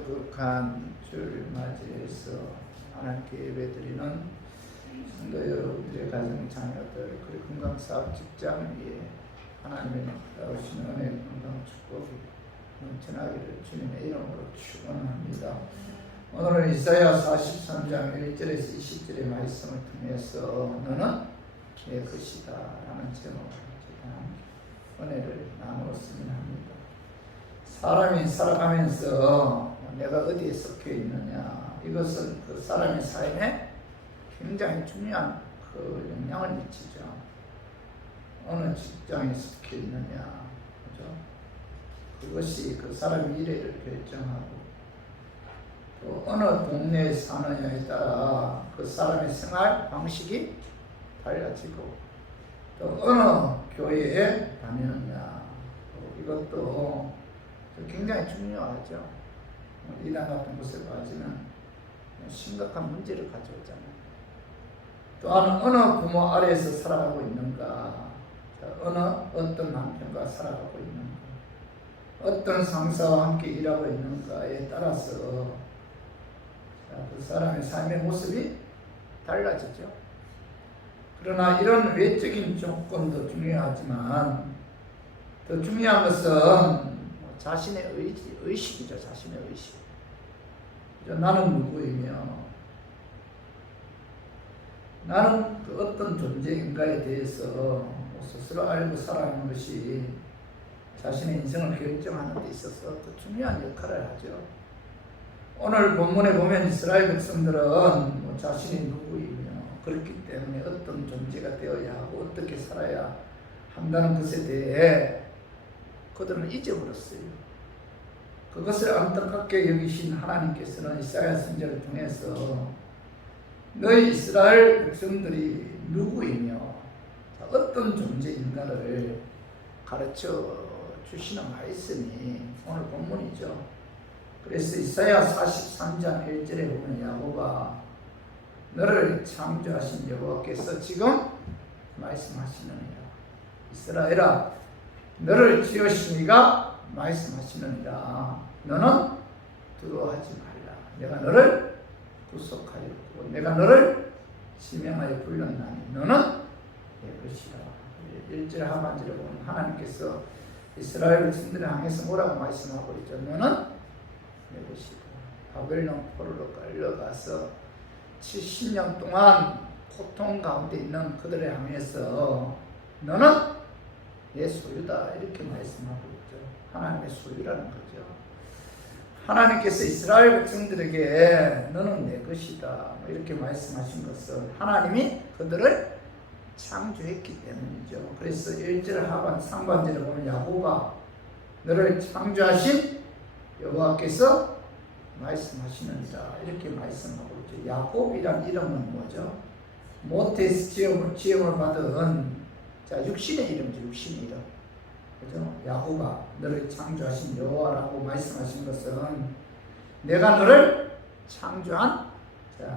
오늘도 거룩한 주를 맞이해서 하나님께 예배드리는 성도 여러분들의 가정 자녀들 그리고 건강사업 직장 위에 하나님의 나오시는 은혜 건강 축복이 넘쳐나기를 주님의 이름으로 축원합니다. 오늘은 이사야 43장 1절에서 20절의 말씀을 통해서 너는 내 것이다 라는 제목으로 은혜를 나누었으면 합니다. 사람이 살아가면서 내가 어디에 섞여 있느냐, 이것은 그 사람의 삶에 굉장히 중요한 그 영향을 미치죠. 어느 직장에 섞여 있느냐, 그죠? 그것이 그 사람의 미래를 결정하고, 또 어느 동네에 사느냐에 따라 그 사람의 생활 방식이 달라지고, 또 어느 교회에 다니느냐, 이것도 굉장히 중요하죠. 이단 같은 곳에 빠지면 심각한 문제를 가져오잖아요. 또한 어느 부모 아래에서 살아가고 있는가, 어떤 남편과 살아가고 있는가, 어떤 상사와 함께 일하고 있는가에 따라서 그 사람의 삶의 모습이 달라지죠. 그러나 이런 외적인 조건도 중요하지만 더 중요한 것은 자신의 의식이죠. 자신의 의식. 나는 누구이며 나는 그 어떤 존재인가에 대해서 스스로 알고 살아가는 것이 자신의 인생을 결정하는 데 있어서 더 중요한 역할을 하죠. 오늘 본문에 보면 이스라엘 백성들은 자신이 누구이며 그렇기 때문에 어떤 존재가 되어야 하고 어떻게 살아야 한다는 것에 대해 그들은 잊어버렸어요. 그것을 안타깝게 여기신 하나님께서는 이사야 선지자를 통해서 너희 이스라엘 백성들이 누구이며 어떤 존재인가를 가르쳐 주시는 말씀이 오늘 본문이죠. 그래서 이사야 43장 1절에 보면 야곱아 너를 창조하신 여호와께서 지금 말씀하시느니라. 이스라엘아 너를 지으신 이가 말씀하시느니라. 너는 두려워하지 말라. 내가 너를 구속하였고 내가 너를 지명하여 불렀나니 너는 내 것이라. 1절 하반절에 보면 하나님께서 이스라엘 백성들을 향해서 뭐라고 말씀하고 있죠? 너는 내 것이다. 바벨론 포로로 끌려가서 70년 동안 고통 가운데 있는 그들을 향해서 너는 내 소유다 이렇게 말씀하고 있죠. 하나님의 소유라는 거죠. 하나님께서 이스라엘 백성들에게 너는 내 것이다 이렇게 말씀하신 것은 하나님이 그들을 창조했기 때문이죠. 그래서 1절 하반 상반절에 보면 야곱아 너를 창조하신 여호와께서 말씀하시느니라 이렇게 말씀하고 있죠. 야곱이란 이름은 뭐죠? 모태에서 지음을 받은 육신의 이름이죠. 육신의 이름. 그죠? 야곱아 너를 창조하신 여호와라고 말씀하신 것은 내가 너를 창조한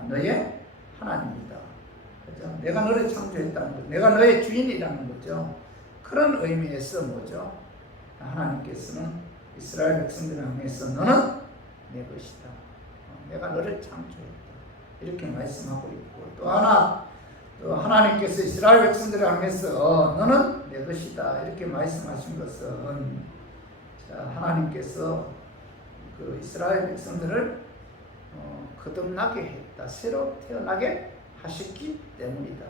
너의 하나님이다. 그죠? 내가 너를 창조했다는 것, 내가 너의 주인이라는 거죠. 그런 의미에서 뭐죠? 하나님께서는 이스라엘 백성들을 향해서 너는 내 것이다. 내가 너를 창조했다. 이렇게 말씀하고 있고 또 하나 또 하나님께서 이스라엘 백성들을 향해서 너는 내 것이다 이렇게 말씀하신 것은 하나님께서 그 이스라엘 백성들을 거듭나게 했다. 새로 태어나게 하셨기 때문이다.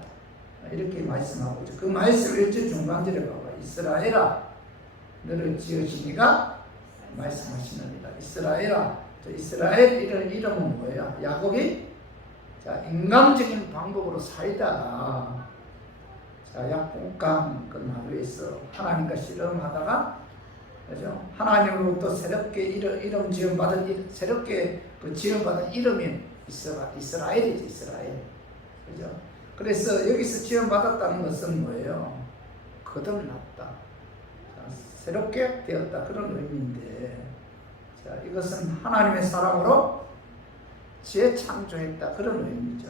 이렇게 말씀하고 있죠. 그 말씀 1절 중간절에 봐봐. 이스라엘아 너를 지으신 이가 말씀하시느니라. 이스라엘아. 이스라엘 이름은 뭐예요? 야곱이 인간적인 방법으로 살다가 약복강 그 나루에서 하나님과 씨름하다가 그죠? 하나님으로부터 새롭게 이름 지음받은 새롭게 그 지음받은 이름이 이스라엘이죠. 이스라엘. 그죠? 그래서 여기서 지음받았다는 것은 뭐예요? 거듭났다. 새롭게 되었다. 그런 의미인데 이것은 하나님의 사랑으로 재창조했다. 그런 의미죠.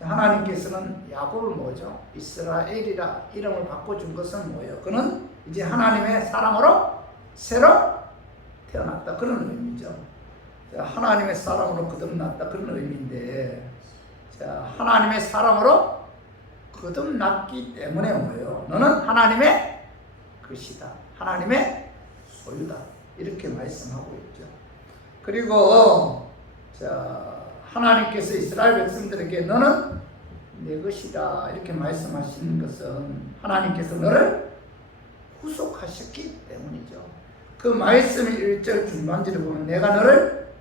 하나님께서는 야곱을 뭐죠? 이스라엘이라 이름을 바꿔준 것은 뭐예요? 그는 이제 하나님의 사랑으로 새로 태어났다. 그런 의미죠. 자, 하나님의 사람으로 거듭났다 그런 의미인데, 자, 하나님의 사람으로 거듭났기 때문에 뭐예요? 너는 하나님의 것이다, 하나님의 소유다, 이렇게 말씀하고 있죠. 그리고 자, 하나님께서 이스라엘 백성들에게 너는 내 것이다 이렇게 말씀하시는 것은 하나님께서 너를 구속하셨기 때문이죠. 그 말씀의 1절 중반절에 보면 내가 너를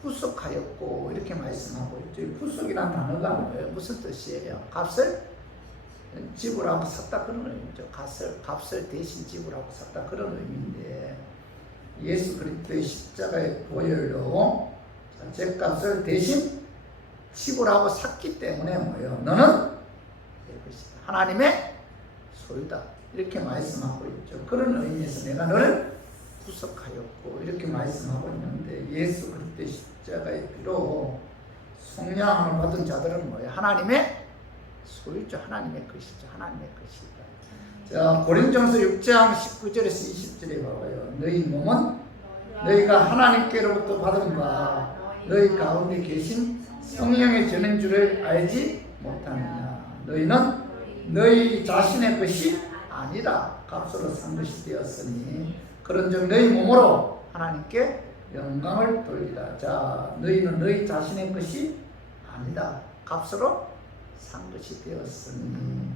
구속하였고 이렇게 말씀하고 있죠. 구속이라는 단어가 뭐예요? 무슨 뜻이에요? 값을 지불하고 샀다 그런 의미죠. 값을 대신 지불하고 샀다 그런 의미인데, 예수 그리스도의 십자가의 보혈로 죄값을 대신 지불하고 샀기 때문에 뭐예요? 너는 내 것이다, 하나님의 소유다 이렇게 말씀하고 있죠. 그런 의미에서 내가 너를 구속하였고 이렇게 말씀하고 있는데, 예수 그리스도의 십자가의 피로 속량을 받은 자들은 뭐예요? 하나님의 소유죠. 하나님의 것이죠. 하나님의 것이다. 자, 고린도전서 6장 19절에서 20절에 봐봐요. 너희 몸은 너희가 하나님께로부터 받은 바 너희 가운데 계신 성령의 전인 줄을 알지 못하느냐. 너희는 너희 자신의 것이 아니라 값으로 산 것이 되었으니 그런즉 너희 몸으로 하나님께 영광을 돌리라. 자, 너희는 너희 자신의 것이 아니다, 값으로 산 것이 되었으니,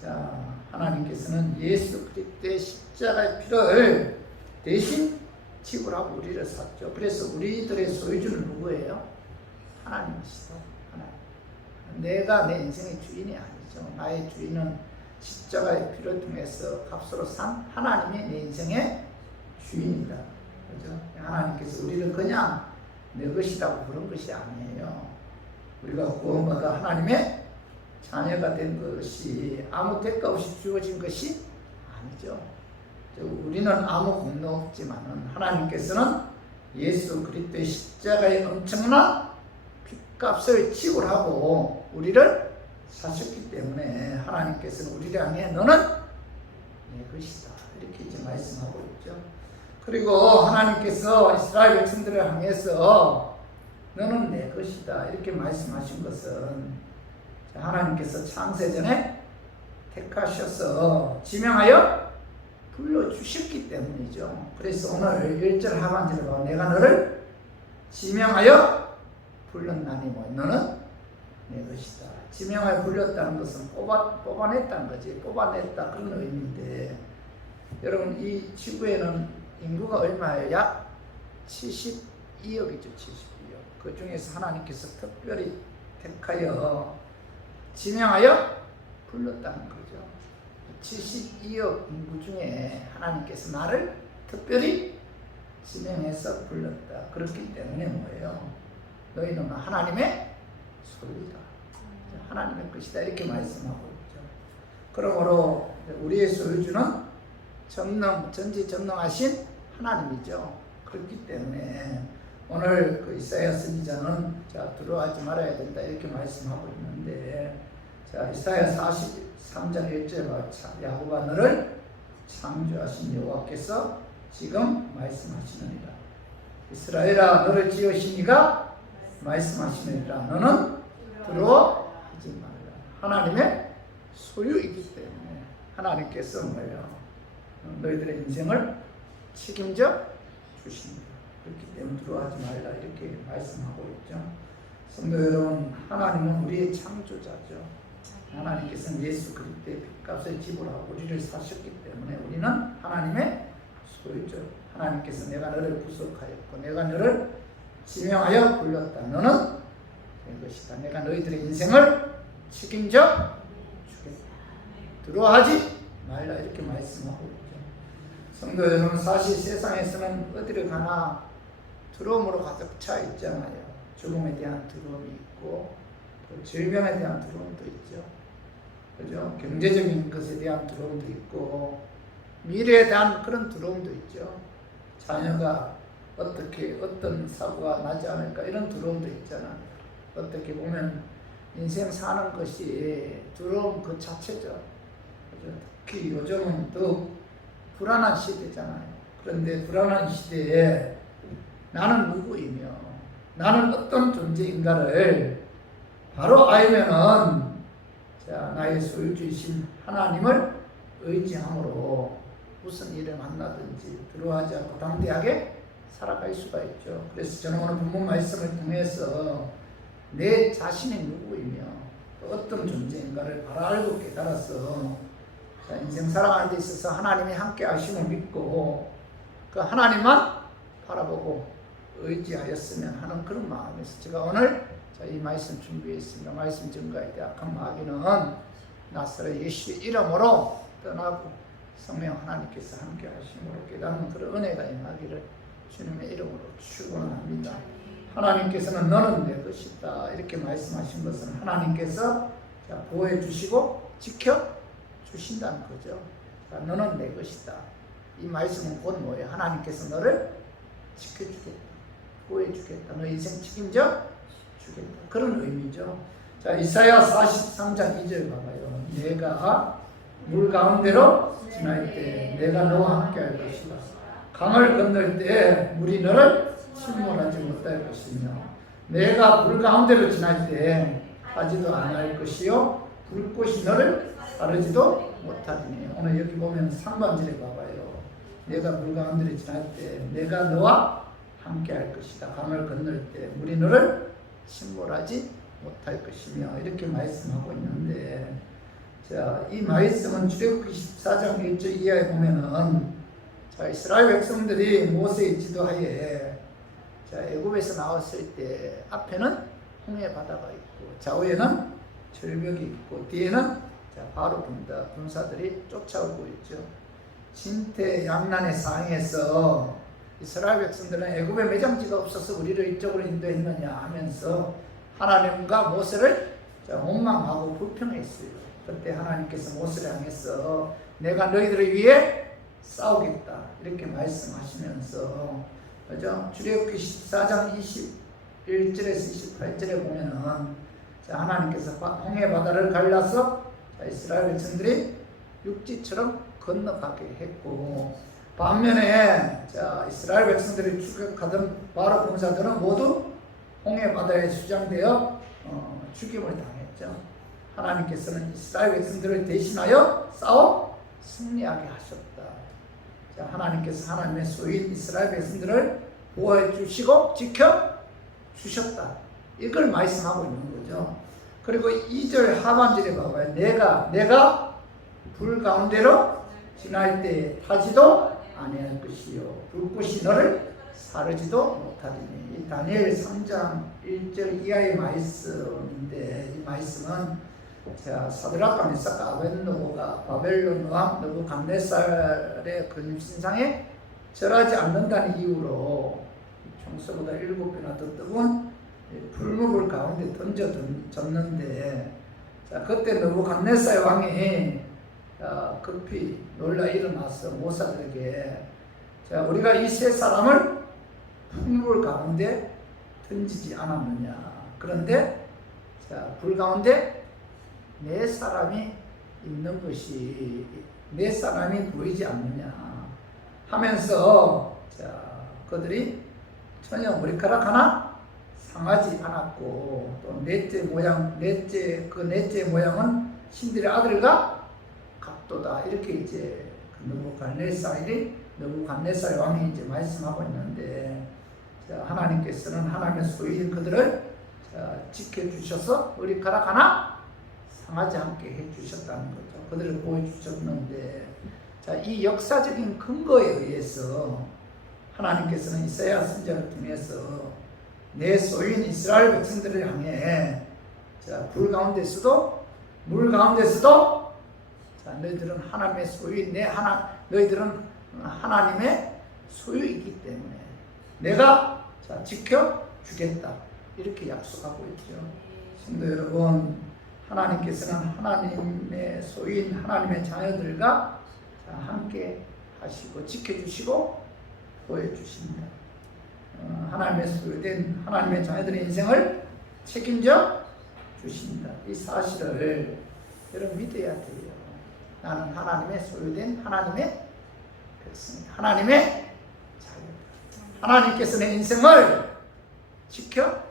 자, 하나님께서는 예수 그리스도의 십자가의 피를 대신 지불하고 우리를 샀죠. 그래서 우리들의 소유주는 누구예요? 하나님이시죠. 하나님. 내가 내 인생의 주인이 아니죠. 나의 주인은 십자가의 피를 통해서 값으로 산 하나님이 내 인생의 주인이다. 그죠? 하나님께서 우리를 그냥 내 것이라고 부른 것이 아니에요. 우리가 구원받아 하나님의 자녀가 된 것이 아무 대가 없이 주어진 것이 아니죠. 우리는 아무 공로 없지만은 하나님께서는 예수 그리스도의 십자가의 엄청난 핏값을 지불하고 우리를 사셨기 때문에 하나님께서는 우리를 향해 너는 내 것이다 이렇게 이제 말씀하고 있죠. 그리고 하나님께서 이스라엘 백성들을 향해서 너는 내 것이다 이렇게 말씀하신 것은 하나님께서 창세전에 택하셔서 지명하여 불러주셨기 때문이죠. 그래서 오늘 1절 하반절에 봐, 내가 너를 지명하여 불렀나니 뭐 너는 내 것이다. 지명하여 불렸다는 것은 뽑아냈다는 거지. 뽑아냈다 그런 의미인데, 여러분 이 지구에는 인구가 얼마예요? 약 72억이죠. 72억. 그 중에서 하나님께서 특별히 택하여 지명하여 불렀다는 거죠. 72억 인구 중에 하나님께서 나를 특별히 지명해서 불렀다. 그렇기 때문에 뭐예요? 너희는 하나님의 소유다, 하나님의 것이다 이렇게 말씀하고 있죠. 그러므로 우리의 소유주는 전지전능하신 하나님이죠. 그렇기 때문에 오늘 그 이사야 선지자는 자, 두려워하지 말아야 된다 이렇게 말씀하고 있는데, 자, 이사야 43장 1절에 야곱아 너를 창조하신 여호와께서 지금 말씀하시느니라. 이스라엘아 너를 지으신 이가 말씀하시느니라. 너는 두려워하지 말라. 하나님의 소유이기 때문에 하나님께서 뭐예요? 너희들의 인생을 책임져 주십니다. 그렇기 때문에 두려워하지 말라 이렇게 말씀하고 있죠. 성도 여러분, 하나님은 우리의 창조자죠. 하나님께서는 예수 그리스도의 핏값을 지불하고 우리를 사셨기 때문에 우리는 하나님의 소유죠. 하나님께서 내가 너를 구속하였고 내가 너를 지명하여 불렀다. 너는 내 것이다. 내가 너희들의 인생을 책임져 주겠다. 두려워하지 말라 이렇게 말씀하고 있죠. 성도 여러분, 사실 세상에서는 어디를 가나 두려움으로 가득 차 있잖아요. 죽음에 대한 두려움이 있고 또 질병에 대한 두려움도 있죠. 그죠? 경제적인 것에 대한 두려움도 있고 미래에 대한 그런 두려움도 있죠. 자녀가 어떤 사고가 나지 않을까 이런 두려움도 있잖아요. 어떻게 보면 인생 사는 것이 두려움 그 자체죠. 그죠? 특히 요즘은 더 불안한 시대잖아요. 그런데 불안한 시대에 나는 누구이며 나는 어떤 존재인가를 바로 알면은 나의 소유주이신 하나님을 의지함으로 무슨 일을 만나든지 두려워하지 않고 담대하게 살아갈 수가 있죠. 그래서 저는 오늘 본문 말씀을 통해서 내 자신이 누구이며 또 어떤 존재인가를 바로 알고 깨달아서 인생 살아가는 데 있어서 하나님이 함께 하심을 믿고 그 하나님만 바라보고 의지하였으면 하는 그런 마음에서 제가 오늘 이 말씀 준비했습니다. 말씀 증거에 대학한 마귀는 나사렛 예수의 이름으로 떠나고 성령 하나님께서 함께 하심으로 깨닫는 그런 은혜가 임하기를 주님의 이름으로 축원합니다. 하나님께서는 너는 내 것이다 이렇게 말씀하신 것은 하나님께서 보호해 주시고 지켜 주신다는 거죠. 너는 내 것이다. 이 말씀은 곧 뭐예요? 하나님께서 너를 지켜주겠다, 보호해 주겠다, 너 인생 책임져 주겠다, 그런 의미죠. 이사야 43장 2절 봐봐요. 내가 물 가운데로 지날 때 내가 너와 함께 할 것이다. 강을 건널 때 물이 너를 침몰하지 못할 것이며 내가 물 가운데로 지날 때 하지도 않을 것이요 불꽃이 너를 가르지도 못하리니. 오늘 여기 보면 3번절에 봐봐요. 내가 물 가운데로 지날 때 내가 너와 함께 할 것이다. 강을 건널 때 물이 너를 침몰하지 못할 것이며 이렇게 말씀하고 있는데, 이 말씀은 출애굽기 14장 1절 이하에 보면은 이스라엘 백성들이 모세의 지도하에 애굽에서 나왔을 때 앞에는 홍해 바다가 있고 좌우에는 절벽이 있고 뒤에는 바로 군사들이 쫓아오고 있죠. 진퇴양난의 상에서 이스라엘 백성들은 애굽에 매장지가 없어서 우리를 이쪽으로 인도했느냐 하면서 하나님과 모세를 원망하고 불평했어요. 그때 하나님께서 모세를 향해서 내가 너희들을 위해 싸우겠다 이렇게 말씀하시면서, 그죠? 출애굽기 14장 21절에서 28절에 보면은 하나님께서 홍해 바다를 갈라서 이스라엘 백성들이 육지처럼 건너가게 했고, 반면에 이스라엘 백성들이 추격하던 바로 군사들은 모두 홍해 바다에 수장되어 죽임을 당했죠. 하나님께서는 이스라엘 백성들을 대신하여 싸워 승리하게 하셨다. 하나님께서 하나님의 소유인 이스라엘 백성들을 보호해 주시고 지켜 주셨다. 이걸 말씀하고 있는 거죠. 그리고 2절 하반절에 봐봐요. 내가 불 가운데로 지날 때 타지도 아니할 것이요 불꽃이 너를 사르지도 못하리니. 이 다니엘 3장 1절 이하의 말씀인데, 이 말씀은 사드락과 메삭과 아벳느고가 바벨론 왕 느부갓네살의 근심상에 절하지 않는다는 이유로 평소보다 7배나 더 뜨거운 불목을 가운데 던져졌는데, 그때 느부갓네살 왕이 급히 놀라 일어나서 모사들에게 우리가 이 세 사람을 풀물 가운데 던지지 않았느냐, 그런데 불 가운데 네 사람이 있는 것이 네 사람이 보이지 않느냐 하면서 그들이 전혀 머리카락 하나 상하지 않았고, 또 넷째 모양은 신들의 아들과 같도다 이렇게 느부갓네살 왕이 말씀하고 있는데, 하나님께서는 하나님의 소유인 그들을 지켜주셔서 머리카락 하나 상하지 않게 해주셨다는 거죠. 그들을 보여주셨는데, 이 역사적인 근거에 의해서 하나님께서는 이사야 선지자를 통해서 내 소유인 이스라엘 백성들을 향해 불 가운데서도 물 가운데서도 너희들은 하나님의 소유인 너희들은 하나님의 소유이기 때문에 내가 지켜주겠다 이렇게 약속하고 있죠. 성도 여러분, 하나님께서는 하나님의 소유인 하나님의 자녀들과 함께 하시고 지켜주시고 보여주십니다. 하나님의 소유된 하나님의 자녀들의 인생을 책임져 주신다. 이 사실을 여러분 믿어야 돼요. 나는 하나님의 소유된 하나님의 백성이다. 하나님의 자녀다. 하나님께서 내 인생을 지켜주십니다.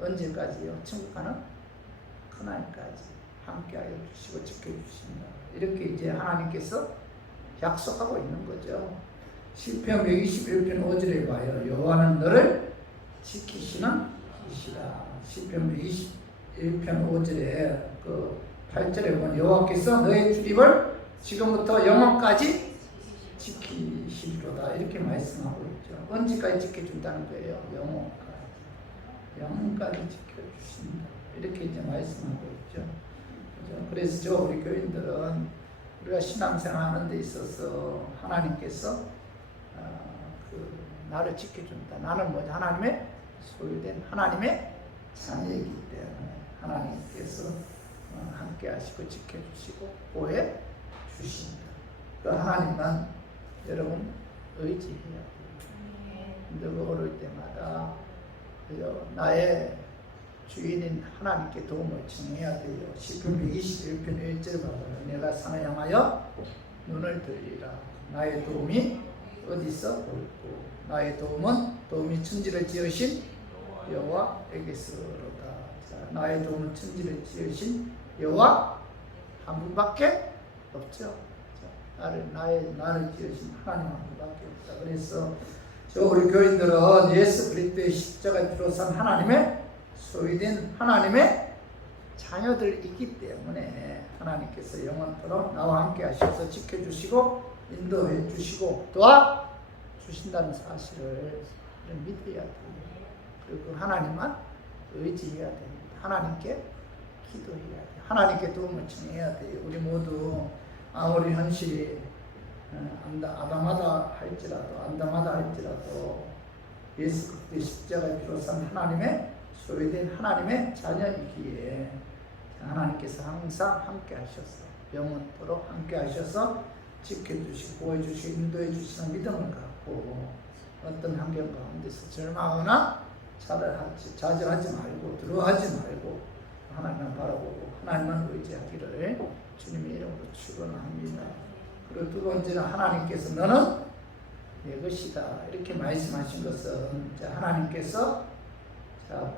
언제까지요? 천국 가는 그날까지 함께하여 주시고 지켜주십니다. 이렇게 이제 하나님께서 약속하고 있는 거죠. 시편 121편 5절에 봐요. 여호와는 너를 지키시는 이시라. 시편 121편 5절에 그 8절에 보면 여호와께서 너의 출입을 지금부터 영원까지 지키시리로다. 이렇게 말씀하고 있죠. 언제까지 지켜준다는 거예요? 영원까지 지켜주신다. 이렇게 이제 말씀하고 있죠. 그래서 우리 교인들은 우리가 신앙생활 하는 데 있어서 하나님께서 나를 지켜준다. 나는 뭐지? 하나님의 소유된 하나님의 자녀이기 때문에 하나님께서 함께 하시고 지켜주시고 보호해 주십니다. 그 하나님만 여러분 의지해야 돼요. 누가 어려울 때마다 나의 주인인 하나님께 도움을 청해야 돼요. 시편 121편 1절 봐봐요. 내가 산을 향하여 눈을 들리라. 나의 도움이 어디서 올고 나의 도움이 천지를 지으신 여호와에게서로다. 나의 도움은 천지를 지으신 여호와 한 분밖에 없죠. 나를 지으신 하나님 한 분밖에 없다. 그래서 우리 교인들은 예수 그리스도의 십자가에 피로 산 하나님의 소유된 하나님의 자녀들이기 때문에 하나님께서 영원토록 나와 함께 하셔서 지켜주시고 인도해 주시고 도와주신다는 사실을 믿어야 됩니다. 그리고 하나님만 의지해야 됩니다. 하나님께 기도해야 돼요. 하나님께 도움을 청해야 돼요. 우리 모두 아무리 현실이 암담하다 할지라도 예수 그리스도의 십자가에 피로 산 하나님의 소유된 하나님의 자녀이기에 하나님께서 항상 함께 하셔서 영원토록 함께 하셔서 지켜주시고 보호해주시고 인도해 주시는 믿음을 갖고 어떤 환경 가운데서 절망하거나 좌절하지 말고 두려워하지 말고 하나님만 바라보고 하나님만 의지하기를 주님의 이름으로 축원합니다. 그리고 두 번째는 하나님께서 너는 내 것이다 이렇게 말씀하신 것은 하나님께서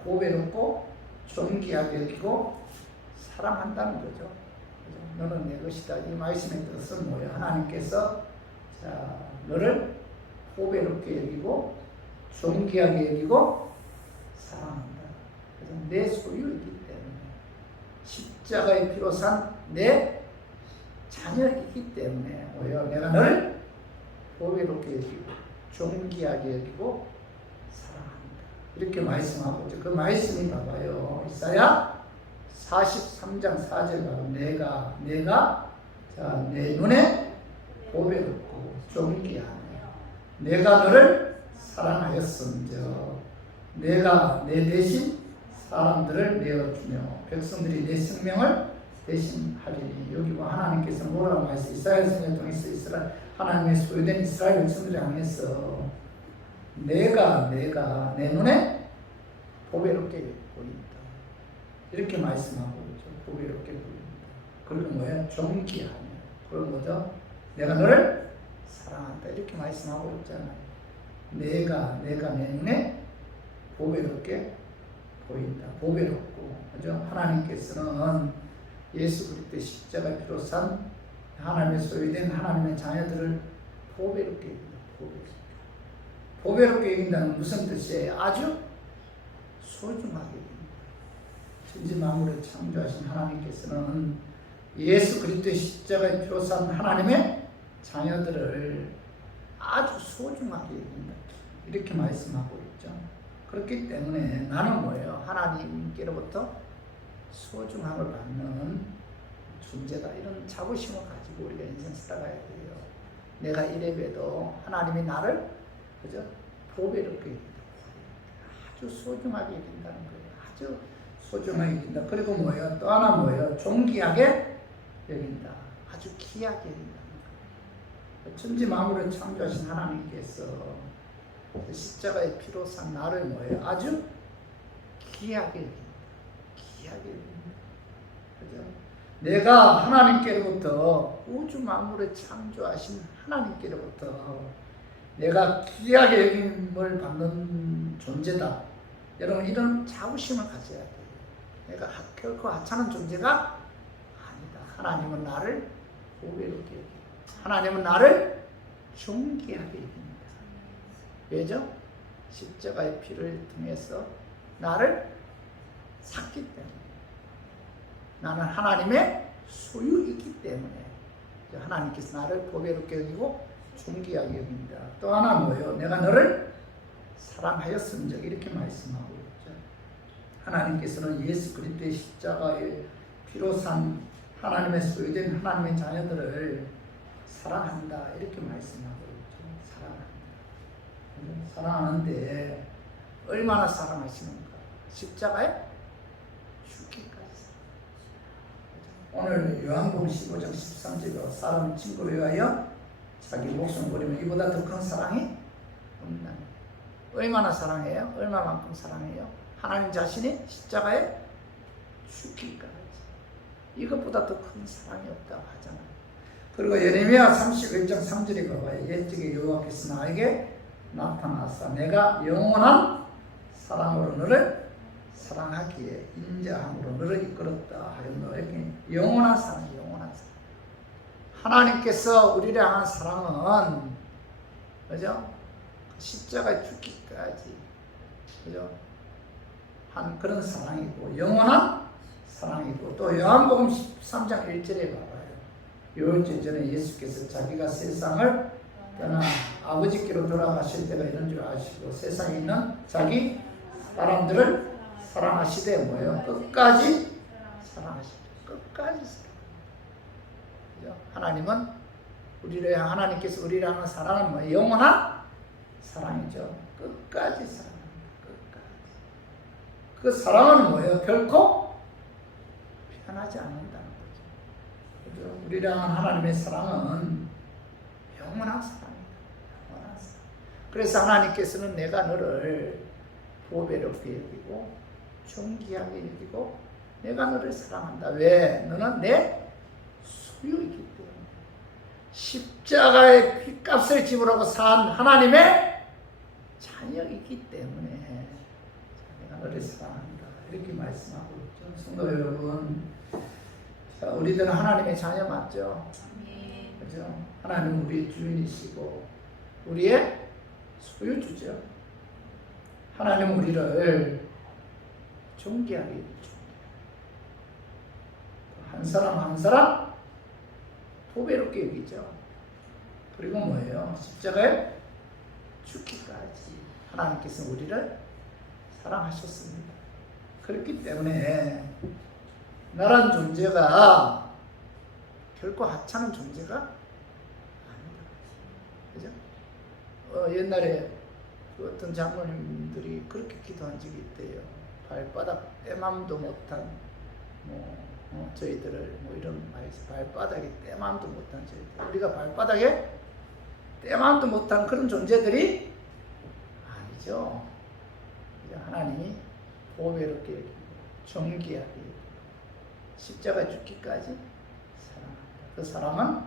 보배롭고 존귀하게 여기고 사랑한다는 거죠. 너는 내 것이다. 이 말씀의 뜻은 뭐예요? 하나님께서 너를 보배롭게 여기고 존귀하게 여기고 사랑한다. 그래서 내 소유이기 때문에 십자가의 피로 산 내 자녀이기 때문에 뭐예요? 내가 너를 보배롭게 여기고 존귀하게 여기고 사랑한다. 이렇게 말씀하고 있죠. 그 말씀이 봐봐요. 이사야 43장 4절 가면 내가 내 눈에 보배롭고 존귀하며 내가 너를 사랑하였음저 내가 내 대신 사람들을 내어주며 백성들이 내 생명을 대신하리니. 여기 뭐 하나님께서 뭐라고 말씀 이스라엘 성경 통해서 이스라엘 하나님의 소유된 이스라엘 백성들을 향해서 내가 내 눈에 보배롭게 보인다. 이렇게 말씀하고 있죠. 보배롭게 보인다. 그리고 뭐예요? 존귀하며. 그리고 뭐죠? 내가 너를 사랑한다. 이렇게 말씀하고 있잖아요. 내가 내 눈에 보배롭게 보인다. 보배롭고. 그죠? 하나님께서는 예수 그리스도의 십자가 피로 산 하나님의 소유된 하나님의 자녀들을 보배롭게 여긴다. 보배롭게 여긴다는 무슨 뜻이에요? 아주 소중하게 여긴다. 천지 만물을 창조하신 하나님께서는 예수 그리스도의 십자가의 피로 산 하나님의 자녀들을 아주 소중하게 여긴다. 이렇게 말씀하고 있죠. 그렇기 때문에 나는 뭐예요? 하나님께로부터 소중함을 받는 존재다. 이런 자부심을 가지고 우리가 인생 살아가야 돼요. 내가 이래봬도 하나님이 나를 그죠? 보배롭게 여긴다. 아주 소중하게 여긴다는 거예요. 아주 소중하게 여긴다. 그리고 뭐예요? 또 하나 뭐예요? 존귀하게 여긴다. 아주 귀하게 여긴다는 거예요. 천지 만물을 창조하신 하나님께서 십자가의 피로 산 나를 뭐예요? 아주 귀하게 여긴다. 귀하게 여긴다. 그죠? 내가 하나님께로부터 우주 만물을 창조하신 하나님께로부터 내가 귀하게 여김을 받는 존재다. 여러분 이런 자부심을 가져야 돼요. 내가 결코 하찮은 존재가 아니다. 하나님은 나를 보배롭게 여깁니다. 하나님은 나를 존귀하게 여깁니다. 왜죠? 십자가의 피를 통해서 나를 샀기 때문에, 나는 하나님의 소유이기 때문에 하나님께서 나를 보배롭게 여기고 존귀하게 여깁니다. 또 하나 뭐예요? 내가 너를 사랑하였음즉 이렇게 말씀하고 있죠. 하나님께서는 예수 그리스도의 십자가의 피로 산 하나님의 소유된 하나님의 자녀들을 사랑한다 이렇게 말씀하고 있죠. 사랑한다. 사랑하는데 얼마나 사랑하시는가? 십자가에 죽기까지. 오늘 요한복음 15장 13절에 사람 친구를 위하여 자기 목숨 버리면 이보다 더 큰 사랑이 없나. 얼마나 사랑해요? 얼마만큼 사랑해요? 하나님 자신이 십자가에 죽기까지. 이것보다 더 큰 사랑이 없다고 하잖아요. 그리고 예레미야 31장 3절에 가봐요. 옛적에 여호와께서 나에게 나타나사 내가 영원한 사랑으로 너를 사랑하기에 인자함으로 너를 이끌었다 하였노. 영원한 사랑, 영원한 사랑. 하나님께서 우리를 향한 사랑은, 그죠? 십자가에 죽기까지, 그죠? 한 그런 사랑이고, 영원한 사랑이고, 또 요한복음 13장 1절에 봐봐요. 유월절 전에 예수께서 자기가 세상을 떠나 아버지께로 돌아가실 때가 이런 줄 아시고, 세상에 있는 자기 사람들을 사랑하시되 뭐예요? 끝까지 사랑하시죠. 끝까지 사랑. 하나님은 하나님께서 우리를 향한 사랑은 뭐 영원한 사랑이죠. 끝까지 사랑합니다. 끝까지. 그 사랑은 뭐예요? 결코 변하지 않는다는 거죠. 그죠? 우리를 향한 하나님의 사랑은 영원한 사랑입니다. 영원한 사랑. 그래서 하나님께서는 내가 너를 보배롭게 여기고 존귀하게 여기고 내가 너를 사랑한다. 왜? 너는 내 소유이기 때문에. 십자가의 핏값을 지불하고 산 하나님의 자녀이기 때문에 내가 너를 사랑한다. 이렇게 말씀하고 있죠. 성도 여러분, 자, 우리들은 하나님의 자녀 맞죠? 그죠? 하나님은 우리의 주인이시고 우리의 소유주죠. 하나님은 우리를 존귀하게 해주죠. 한 사람 한 사람 보배롭게 여기죠. 그리고 뭐예요? 십자가에 죽기까지 하나님께서 우리를 사랑하셨습니다. 그렇기 때문에 나란 존재가 결코 하찮은 존재가 아니다. 그죠? 옛날에 어떤 장로님들이 그렇게 기도한 적이 있대요. 발바닥 떼맘도 못한 저희들을 이런 말이지, 발바닥에 떼맘도 못한 저희들, 우리가 발바닥에 떼맘도 못한 그런 존재들이 아니죠. 하나님이 보배롭게 여기고 존귀하게 여기고 십자가 죽기까지 사랑한다. 그 사랑은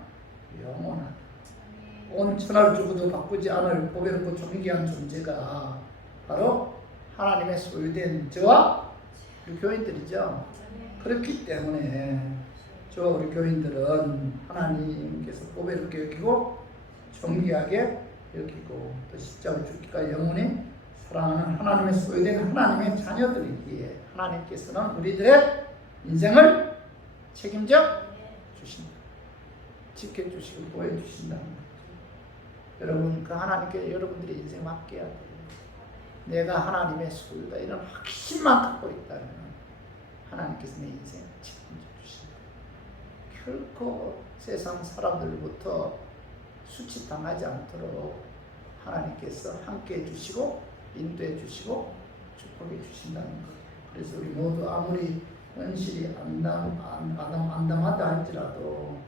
영원하다. 온 천하를 주고도 바꾸지 않을 보배롭고 존귀한 존재가 바로 하나님의 소유된 저와 우리 교인들이죠. 그렇기 때문에 우리 교인들은 하나님께서 보배롭게 여기고 존귀하게 여기고 또 십자가 죽기까지 영원히 사랑하는 하나님의 소유된 하나님의 자녀들이기에 하나님께서는 우리들의 인생을 책임져 주신다. 지켜주시고 보여주신다는 거죠. 여러분, 그 하나님께 여러분들의 인생 맡겨야 돼요. 내가 하나님의 소유다 이런 확신만 갖고 있다면 하나님께서 내 인생 책임져 주신다. 결코 세상 사람들부터 수치당하지 않도록 하나님께서 함께 해주시고 인도해 주시고 축복해 주신다는 거예요. 그래서 우리 모두 아무리 현실이 암담하다 할지라도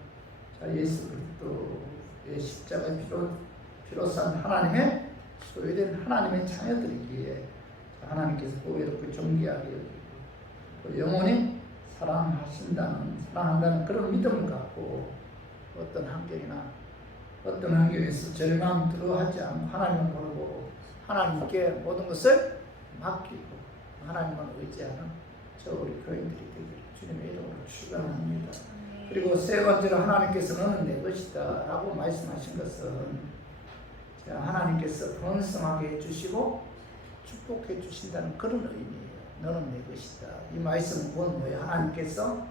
예수 그리스도의 십자가의 피로 산 하나님의 소유된 하나님의 자녀들이기에 하나님께서 보배롭고 존귀하게 여기고 또 영원히 사랑한다는 그런 믿음을 갖고 어떤 환경이나 어떤 환경에서 절망 하지 않고 하나님을 모르고 하나님께 모든 것을 맡기고 하나님을 의지하는 저 우리 교인들이 되기를 주님의 이름으로 축원합니다. 그리고 세 번째로 하나님께서는 내 것이다 라고 말씀하신 것은 하나님께서 번성하게 해주시고 축복해 주신다는 그런 의미예요. 너는 내 것이다. 이 말씀은 그건 뭐예요? 하나님께서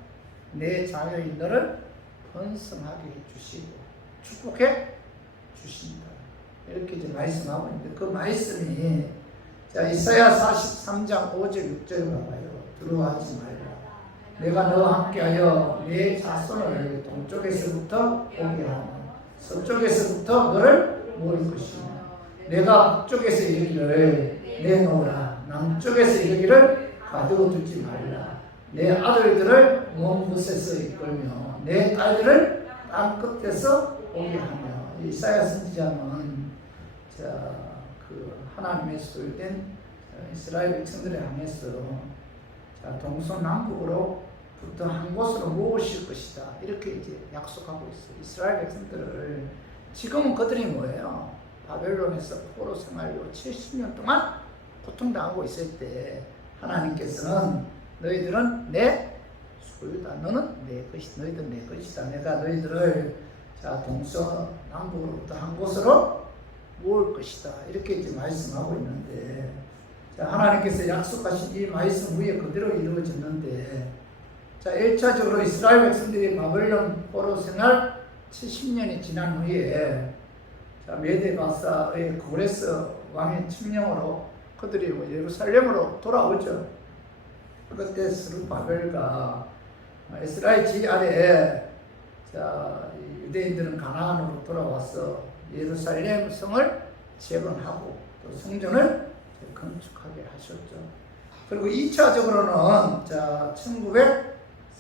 내 자녀인 너를 번성하게 해주시고 축복해 주신다. 이렇게 이제 말씀하고 있는데 그 말씀이 이사야 43장 5절 6절 봐봐요. 두려워하지 말라. 내가 너와 함께하여 내 자손을 동쪽에서부터 오게 하며 서쪽에서부터 너를 모을 것이며 내가 북쪽에서 이르기를 내놓으라. 남쪽에서 이르기를 가두어 두지 말라. 내 아들들을 먼 곳에서 이끌며 내 딸들을 땅 끝에서 오게 하며. 이사야 선지자는 그 하나님의 소유된 이스라엘 백성들을 향해서 동서남북으로부터 한 곳으로 모으실 것이다. 이렇게 이제 약속하고 있어요. 이스라엘 백성들을 지금은 그들이 뭐예요? 바벨론에서 포로 생활로 70년 동안 고통당하고 있을 때 하나님께서는 너희들은 내 소유다. 너는 내 것이다. 너희들은 내 것이다. 내가 너희들을 동서남북으로부터 한 곳으로 모을 것이다. 이렇게 이제 말씀하고 있는데 하나님께서 약속하신 이 말씀 위에 그대로 이루어졌는데 1차적으로 이스라엘 백성들이 바벨론 포로 생활 70년이 지난 후에 메데바사의 고레스 왕의 칙령으로 그들이 예루살렘으로 돌아오죠. 그때 스룹바벨과 이스라엘 지 아래에 유대인들은 가나안으로 돌아와서 예루살렘 성을 재건하고 또 성전을 건축하게 하셨죠. 그리고 2차적으로는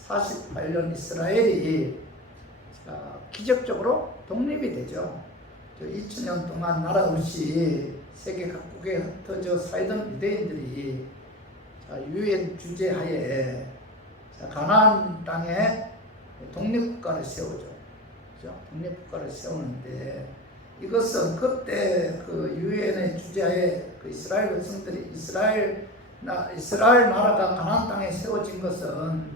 1948년 이스라엘이 기적적으로 독립이 되죠. 2000년 동안 나라 없이 세계 각국에 흩어져 살던 유대인들이 유엔 주재 하에 가나안 땅에 독립국가를 세우죠. 그렇죠? 독립국가를 세우는데 이것은 그때 그 유엔의 주재하에 그 이스라엘 백성들이 이스라엘 나라가 가나안 땅에 세워진 것은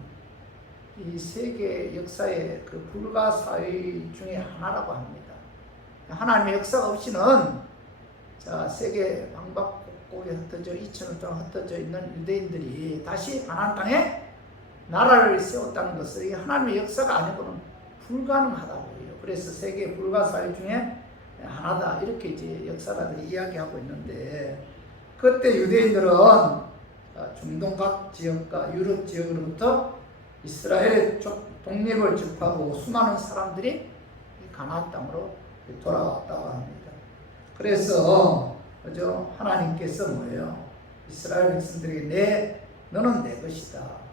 이 세계 역사의 그 불가사의 중에 하나라고 합니다. 하나님의 역사가 없이는 세계 방방곡곡에 흩어져 2000년 동안 흩어져 있는 유대인들이 다시 가나안 땅에 나라를 세웠다는 것은 이게 하나님의 역사가 아니고는 불가능하다고 해요. 그래서 세계 불가사의 중에 하나다 이렇게 이제 역사가들이 이야기하고 있는데 그때 유대인들은 중동 각 지역과 유럽 지역으로부터 이스라엘의 독립을 접하고 수많은 사람들이 가나안 땅으로 돌아왔다고 합니다. 그래서 하나님께서 뭐예요? 이스라엘 백성들에게 너는 내 것이다.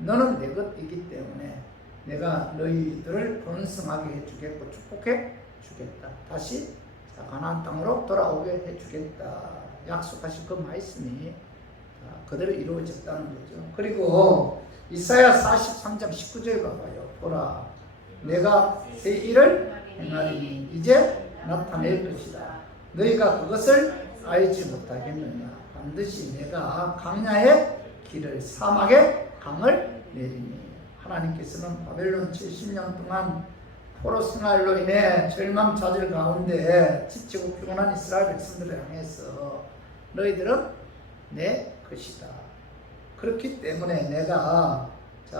너는 내 것이기 때문에 내가 너희들을 번성하게 해주겠고 축복해 주겠다. 다시 가나안 땅으로 돌아오게 해주겠다. 약속하신 그 말씀이 그대로 이루어졌다는 거죠. 그리고 이사야 43장 19절 봐봐요. 보라, 내가 새 일을 행하리니 이제 나타낼 것이다. 너희가 그것을 알지 못하겠느냐. 반드시 내가 광야의 길을 사막의 강을 내리니. 하나님께서는 바벨론 70년 동안 포로 생활로 인해 절망좌절 가운데 지치고 피곤한 이스라엘 백성들을 향해서 너희들은 내 것이다. 그렇기 때문에 내가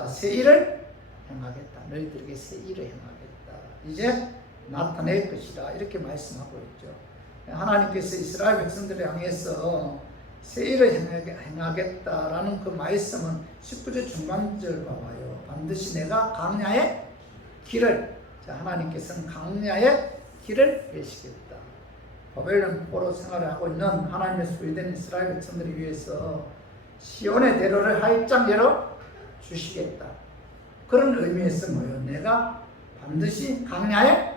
새 일을 행하겠다. 너희들에게 새 일을 행하겠다. 이제 나타낼 것이다. 이렇게 말씀하고 있죠. 하나님께서 이스라엘 백성들을 향해서 새 일을 행하겠다라는 그 말씀은 19절 중반절 봐봐요. 반드시 내가 광야의 길을, 하나님께서는 광야의 길을 예시겠다. 바벨론 포로 생활을 하고 있는 하나님의 소유된 이스라엘 백성들을 위해서 시온의 대로를 활짝 열어 주시겠다. 그런 의미에서 뭐예요? 내가 반드시 광야의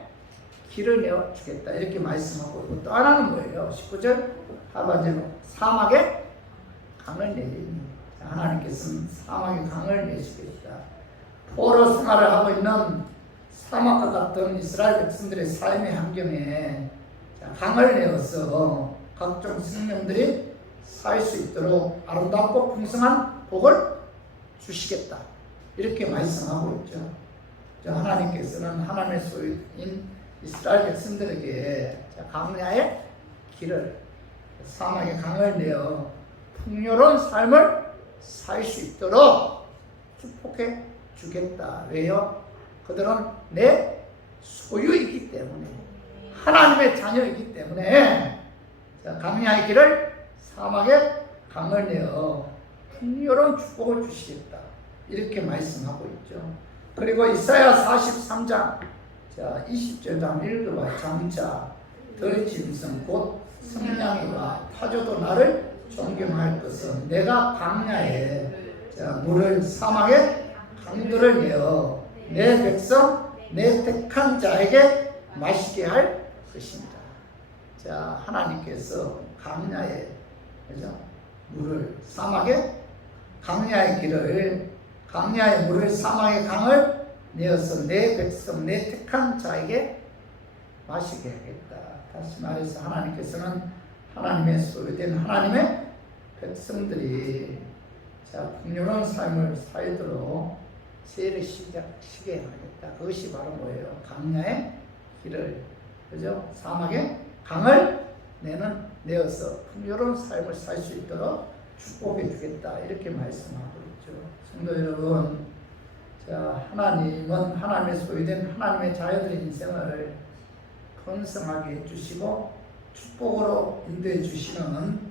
길을 내어 주겠다. 이렇게 말씀하고 있고 또 하나는 뭐예요? 19절 하반절로 사막에 강을 내리니. 하나님께서는 사막에 강을 내시겠다. 포로 생활을 하고 있는 사막과 같은 이스라엘 백성들의 삶의 환경에 강을 내어서 각종 생명들이 살 수 있도록 아름답고 풍성한 복을 주시겠다. 이렇게 말씀하고 있죠. 하나님께서는 하나님의 소유인 이스라엘 백성들에게 광야의 길을, 사막의 강을 내어 풍요로운 삶을 살 수 있도록 축복해 주겠다. 왜요? 그들은 내 소유이기 때문에, 하나님의 자녀이기 때문에 광야의 길을, 사막의 강을 내어 풍요로운 축복을 주시겠다. 이렇게 말씀하고 있죠. 그리고 이사야 43장 20절 한번 읽어봐. 장차 더 짐승 곧 성냥이와 타조도 나를 존경할 것은 내가 광야에 물을, 사막에 강들을 내어 내 백성 내 택한 자에게 마시게 할 것입니다. 하나님께서 광야에, 그죠? 물을, 사막에 광야의 길을, 광야의 물을, 사막의 강을 내어서 내 백성 내 택한 자에게 마시게 하겠다. 다시 말해서 하나님께서는 하나님의 소유된 하나님의 백성들이 풍요로운 삶을 살도록 세례를 시작시게 하겠다. 그것이 바로 뭐예요? 광야의 길을, 그죠? 사막의 강을 내어서 풍요로운 삶을 살 수 있도록 축복해 주겠다. 이렇게 말씀하고 있죠. 성도 여러분, 하나님은 하나님의 소유된 하나님의 자녀들의 인생을 번성하게 해주시고 축복으로 인도해 주시는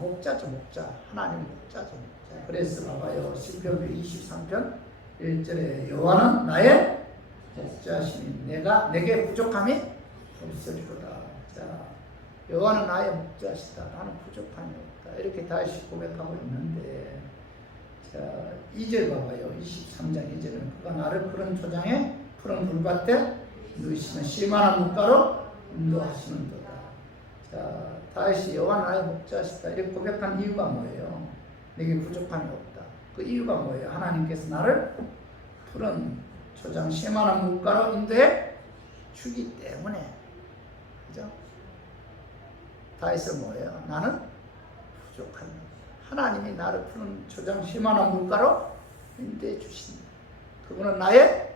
목자죠, 목자. 하나님 목자죠, 목자. 그래서 봐봐요. 시편 23편 1절에 여호와는 나의 목자시니 내게 부족함이 없으리로다. 여호와는 나의 목자시다. 나는 부족함이 없다. 이렇게 다시 고백하고 있는데, 2절 봐봐요. 23장 2절은 그가 나를 푸른 초장에 푸른 불밭에 누이시는 실만한 물가로 인도하시는도다. 다시 여호와는 나의 목자시다. 이렇게 고백한 이유가 뭐예요? 내게 부족함이 없다. 그 이유가 뭐예요? 하나님께서 나를 푸른 초장 실만한 물가로 인도해 주기 때문에, 그죠? 다해서 뭐예요? 나는 부족합니다. 하나님이 나를 푸른 초장 실만한 물가로 인도해 주신다. 그분은 나의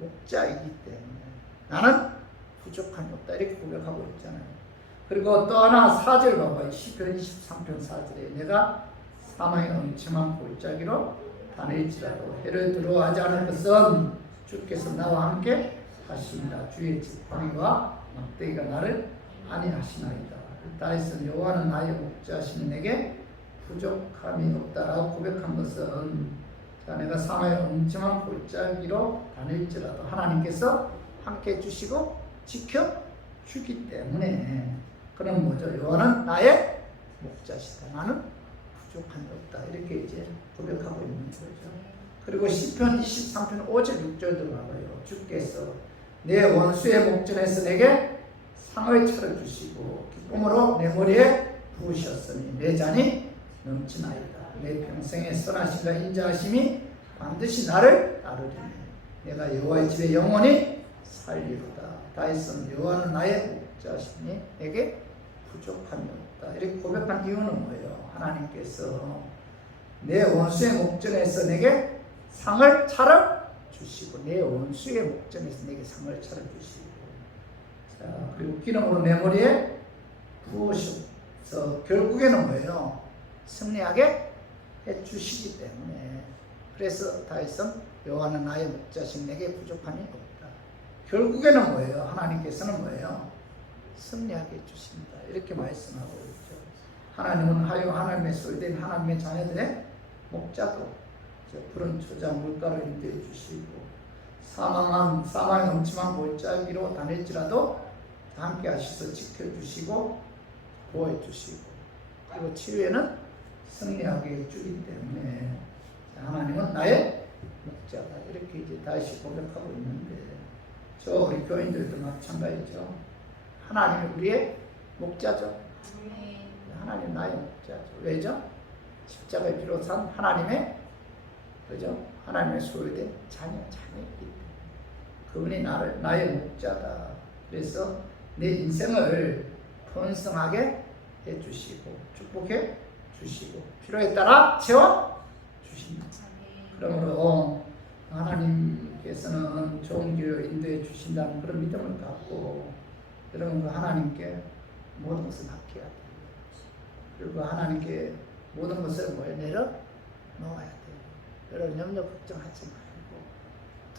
목자이기 때문에 나는 부족함이 없다. 이렇게 고백하고 있잖아요. 그리고 또 하나 4절 봐봐요. 시편 23편 4절에 내가 사망의 음침한 골짜기로 다닐지라도 해를 들어가지 않을 것은 주께서 나와 함께 하십니다. 주의 지팡이와 막대기가 나를 안위하시나이다. 다윗은 여호와는 나의 목자시니 내게 부족함이 없다라고 고백한 것은, 내가 사망의 음침한 골짜기로 다닐지라도 하나님께서 함께 해주시고 지켜주기 때문에, 그는 뭐죠? 여호와는 나의 목자시다. 나는 부족함이 없다. 이렇게 이제 고백하고 있는 거죠. 그리고 시편 23편 5절 6절도 봐봐요. 주께서 내 원수의 목전에서 내게 상을 차려주시고 기쁨으로 내 머리에 부으셨으니 내 잔이 넘치나이다. 내 평생의 선하심과 인자하심이 반드시 나를 따르리니 내가 여호와의 집에 영원히 살리로다. 다윗은 여호와는 나의 목자시니 내게 부족함이 없다. 이렇게 고백한 이유는 뭐예요? 하나님께서 내 원수의 목전에서 내게 상을 차려주시고, 내 원수의 목전에서 내게 상을 차려주시고, 그리고 기름으로 내 머리에 부으셔서 결국에는 뭐예요? 승리하게 해주시기 때문에, 그래서 다윗은 여호와는 나의 목자신 내게 부족함이 없다. 결국에는 뭐예요? 하나님께서는 뭐예요? 승리하게 해주신다. 이렇게 말씀하고 있죠. 하나님은 하나님의 소유된 하나님의 자녀들의 목자도 푸른 초장 물가로 인도해 주시고, 사망의 음침한 골짜기로 다닐지라도 함께 하셔서 지켜주시고 보호해 주시고, 그리고 치유에는 승리하게 해주기 때문에 하나님은 나의 목자다. 이렇게 이제 다시 고백하고 있는데, 우리 교인들도 마찬가지죠. 하나님이 우리의 목자죠. 하나님 나의 목자죠. 왜죠? 십자가의 피로 산 하나님의, 그죠? 하나님의 소유된 자녀이기 때문에. 그분이 나의 목자다. 그래서 내 인생을 번성하게 해주시고 축복해 주시고 필요에 따라 채워 주십니다. 그러므로 하나님께서는 좋은 길로 인도해 주신다는 그런 믿음을 갖고 여러분 그 하나님께 모든 것을 맡겨야 돼요. 그리고 하나님께 모든 것을 내려 놓아야 돼요. 여러분 염려 걱정하지 말고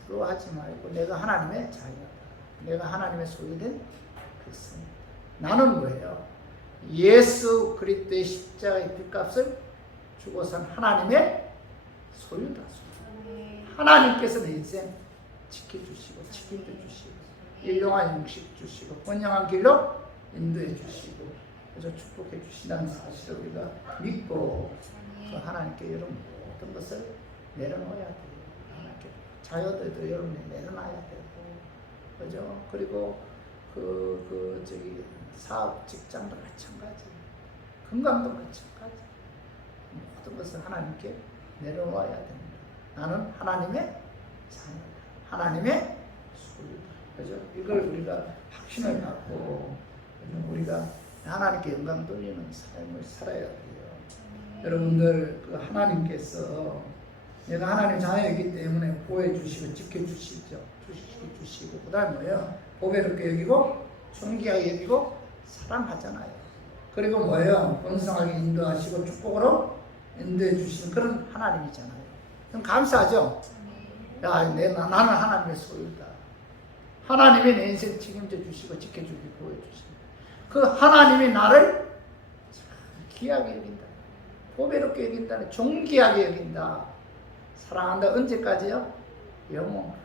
두려워하지 말고 내가 하나님의 자녀다. 내가 하나님의 소유된 백성이다. 나는 뭐예요? 예수 그리스도의 십자가의 빚값을 주고 산 하나님의 소유다. 하나님께서 내 인생 지켜주시고 책임져 주시고 일용할 음식 주시고 번영한 길로 인도해 주시고 그래서 축복해 주신다는 사실을 우리가 믿고 그 하나님께 여러분 모든 것을 내려놓아야 돼요. 하나님께 자녀들도 여러분이 내려놔야 되고 그죠? 그리고 사업 직장도 마찬가지, 건강도 마찬가지, 모든 것을 하나님께 내려놓아야 됩니다. 나는 하나님의 자녀다. 하나님의 소유다. 그죠? 이걸 우리가 확신을 갖고 우리가 하나님께 영광 돌리는 삶을 살아야 돼요. 여러분들 그 하나님께서 내가 하나님 자녀이기 때문에 보호해 주시고 지켜 주시죠. 주시고 그다음에 뭐예요? 보배롭게 여기고 존귀하게 여기고 사랑하잖아요. 그리고 뭐예요? 번성하게 인도하시고 축복으로 인도해 주시는 그런 하나님이잖아요. 그럼 감사하죠? 나는 하나님의 소유다. 하나님이 내 인생 책임져 주시고 지켜주고 보호해 주십니다. 그 하나님이 나를 귀하게 여긴다. 보배롭게 여긴다. 존귀하게 여긴다. 사랑한다. 언제까지요? 영원까지.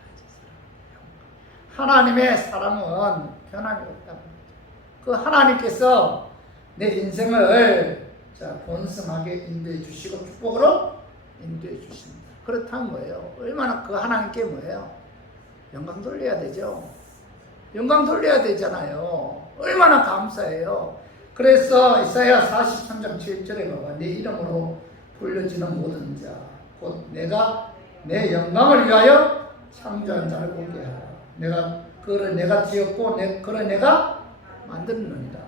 하나님의 사랑은 변함이 없다고. 그 하나님께서 내 인생을 번성하게 인도해 주시고 축복으로 인도해 주십니다. 그렇다면 뭐예요? 얼마나 그 하나님께 뭐예요? 영광 돌려야 되죠. 영광 돌려야 되잖아요. 얼마나 감사해요. 그래서 이사야 43장 7절에 봐봐. 내 이름으로 불려지는 모든 자, 곧 내가 내 영광을 위하여 창조한 자를 보게 하라. 그를 내가 지었고 그를 내가 만들었느니라.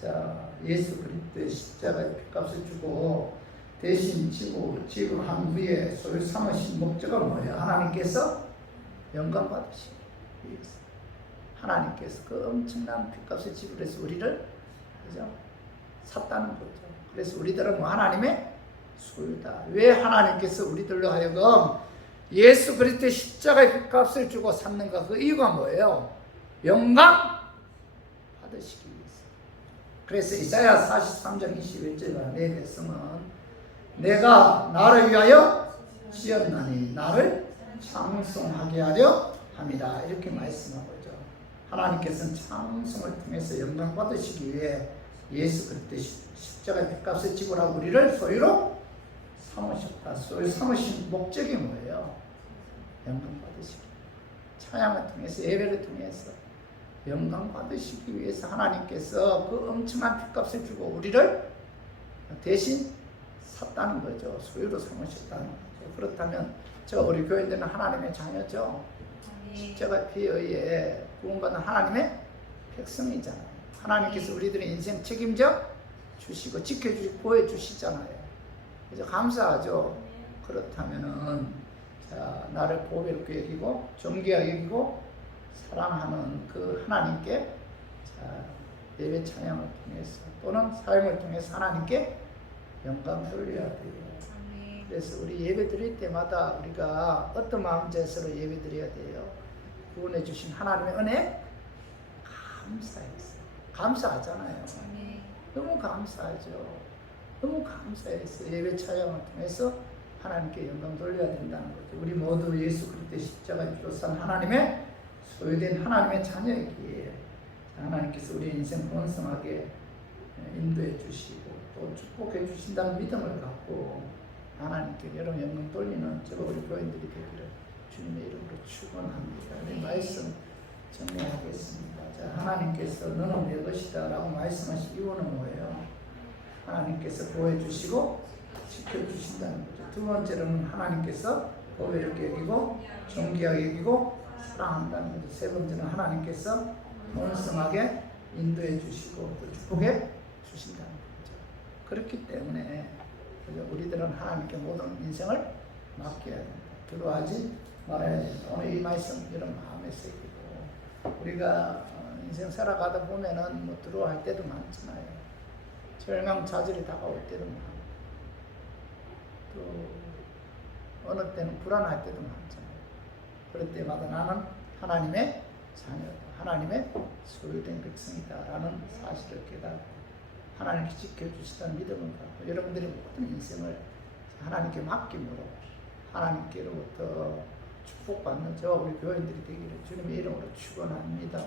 자, 예수 그리스도의 십자가의 빚값을 주고 대신 지불한 후에 소유 삼으신 목적은 뭐예요? 하나님께서 영광 받으시기 위해서. 하나님께서 그 엄청난 빚값을 지불해서 우리를 그죠? 샀다는 거죠. 그래서 우리들은 하나님의 소유다. 왜 하나님께서 우리들로 하여금 예수 그리스도의 십자가의 빚값을 주고 샀는가? 그 이유가 뭐예요? 영광 받으시기 위해서. 그래서 이사야 43장 21절에 내 백성은 내가 나를 위하여 지었나니 나를 찬송하게 하려 함이라. 이렇게 말씀하고 있죠. 하나님께서는 찬송을 통해서 영광 받으시기 위해 예수 그리스도의 십자가의 빚값을 지불하고 우리를 소유로 삼으셨다. 소유 삼으신 목적이 뭐예요? 영광 받으시기. 찬양을 통해서 예배를 통해서 영광 받으시기 위해서 하나님께서 그 엄청난 빚값을 주고 우리를 대신 샀다는 거죠. 소유로 삼으셨다는 거죠. 그렇다면 우리 교인들은 하나님의 자녀죠. 십자가 피에 의해 구원받은 하나님의 백성이잖아요. 하나님께서 우리들의 인생 책임져 주시고 지켜주시고 보호해주시잖아요. 그래서 감사하죠. 그렇다면은 나를 보배롭게 여기고 존귀하게 여기고 사랑하는 그 하나님께 예배 찬양을 통해서 또는 삶을 통해서 하나님께 영광을 돌려야 돼요. 그래서 우리 예배 드릴 때마다 우리가 어떤 마음제스로 예배 드려야 돼요? 구원해 주신 하나님의 은혜 감사해서 감사하잖아요. 너무 감사하죠. 너무 감사해서 예배 찬양을 통해서 하나님께 영광 돌려야 된다는 거죠. 우리 모두 예수 그리스도의 십자가에 피로 산 하나님의 소유된 하나님의 자녀이기에 하나님께서 우리 인생 번성하게 인도해 주시고 또 축복해 주신다는 믿음을 갖고 하나님께 여러분 영광 돌리는 우리 교인들이 되기를 주님의 이름으로 축원합니다. 이 말씀 정리하겠습니다. 하나님께서 너는 내 것이다 라고 말씀하신 이유는 뭐예요? 하나님께서 보호해 주시고 지켜주신다는 거죠. 두 번째로는 하나님께서 보배롭게 여기고 존귀하게 여기고 사랑한다는 거죠. 세 번째는 하나님께서 풍성하게 인도해 주시고 또 축복해 주신다는 거죠. 그렇기 때문에 우리들은 하나님께 모든 인생을 맡겨야 된다. 두려워하지 말아야 된다. 오늘 이 말씀 이런 마음에 새기고 우리가 인생 살아가다 보면은 뭐 두려워할 때도 많잖아요. 절망좌절이 다가올 때도 많고 또 어느 때는 불안할 때도 많잖아요. 그럴 때마다 나는 하나님의 자녀다, 하나님의 소유된 백성이다라는 사실을 깨닫고 하나님께 지켜주시다는 믿음을 갖고 여러분들의 모든 인생을 하나님께 맡김으로 하나님께로부터 축복받는 저와 우리 교인들이 되기를 주님의 이름으로 축원합니다.